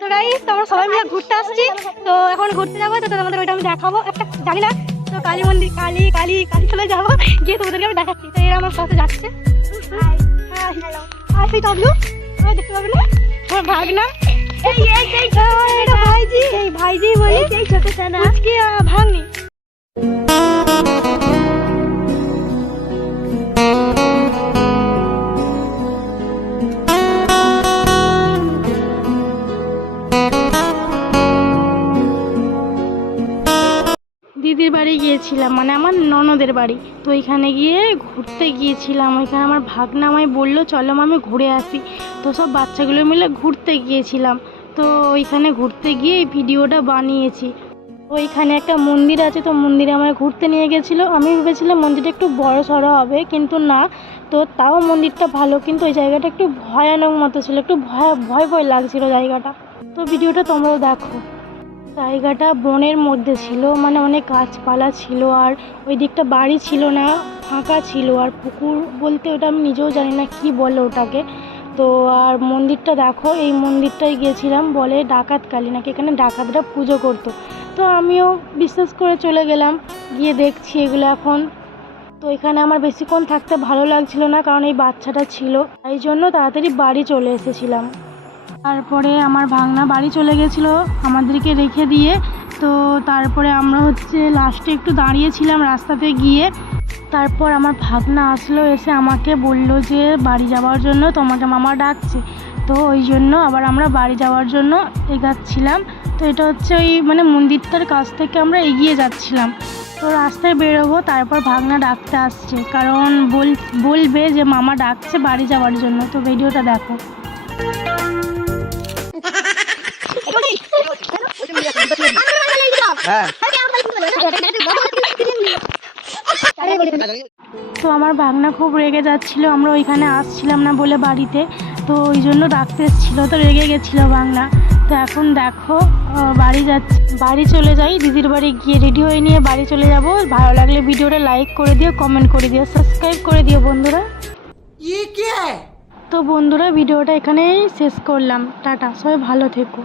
তো গাইস তো আমরা সবাই মিলে ঘুরতে আসছি। তো এখন ঘুরতে যাবো, তো তোমাদের ওইটা আমি দেখাবো। একটা জানি না তো কালী মন্দির, কালী কালী কালী চলে যাবো, গিয়ে তোমাদেরকে আমি দেখাচ্ছি। তো এরা আমার সাথে যাচ্ছে। হাই টবলু, দেখতে পাবে না আমার ভাগনা, ভাইজি, এই ভাইজি বলি, এই ছোট ছানা আজকে ভাগ্নি। দিদির বাড়ি গিয়েছিলাম, মানে আমার ননদের বাড়ি। তো ওইখানে গিয়ে ঘুরতে গিয়েছিলাম। ওইখানে আমার ভাগনা আমায় বললো চলো আমি ঘুরে আসি। তো সব বাচ্চাগুলো মিলে ঘুরতে গিয়েছিলাম। তো ওইখানে ঘুরতে গিয়ে এই ভিডিওটা বানিয়েছি। ওইখানে একটা মন্দির আছে, তো মন্দিরে আমায় ঘুরতে নিয়ে গেছিলো। আমি ভেবেছিলাম মন্দিরটা একটু বড় সড়ো হবে, কিন্তু না। তো তাও মন্দিরটা ভালো, কিন্তু ওই জায়গাটা একটু ভয়ানক মতো ছিল, একটু ভয় ভয় লাগছিল জায়গাটা। তো ভিডিওটা তোমরাও দেখো। জায়গাটা বনের মধ্যে ছিল, মানে অনেক গাছপালা ছিল, আর ওই দিকটা বাড়ি ছিল না, ফাঁকা ছিল। আর পুকুর বলতে ওটা আমি নিজেও জানি না কি বলে ওটাকে। তো আর মন্দিরটা দেখো, এই মন্দিরটায় গিয়েছিলাম, বলে ডাকাত কালী নাকি, এখানে ডাকাতরা পুজো করতো। তো আমিও বিশ্বাস করে চলে গেলাম, গিয়ে দেখছি এগুলো এখন। তো এখানে আমার বেশিক্ষণ থাকতে ভালো লাগছিল না, কারণ এই বাচ্চাটা ছিল, এই জন্য তাড়াতাড়ি বাড়ি চলে এসেছিলাম। তারপরে আমার ভাগনা বাড়ি চলে গেছিলো আমাদেরকে রেখে দিয়ে। তো তারপরে আমরা লাস্টে একটু দাঁড়িয়েছিলাম রাস্তাতে গিয়ে। তারপর আমার ভাগনা আসলো, এসে আমাকে বলল যে বাড়ি যাওয়ার জন্য তোমাকে মামা ডাকছে। তো ওই জন্য আবার আমরা বাড়ি যাওয়ার জন্য এগাচ্ছিলাম। তো এটা ওই মানে মন্দিরটার কাছ থেকে আমরা এগিয়ে যাচ্ছিলাম। তো রাস্তায় বেরোবো, তারপর ভাগনা ডাকতে আসছে, কারণ বলবে যে মামা ডাকছে বাড়ি যাওয়ার জন্য। তো ভিডিওটা দেখো। তো আমার ভাগনা খুব রেগে যাচ্ছিল, আমরা ওইখানে আসছিলাম না বলে বাড়িতে। তো ওই জন্য ডাকতে এসেছিলো, তো রেগে গেছিলো ভাগনা। তো এখন দেখো বাড়ি যাচ্ছি, বাড়ি চলে যাই। দিদির বাড়ি গিয়ে রেডি হয়ে নিয়ে বাড়ি চলে যাব। ভালো লাগলে ভিডিওটা লাইক করে দিও, কমেন্ট করে দিও, সাবস্ক্রাইব করে দিও বন্ধুরা। তো বন্ধুরা ভিডিওটা এখানেই শেষ করলাম। টাটা, সবাই ভালো থেকো।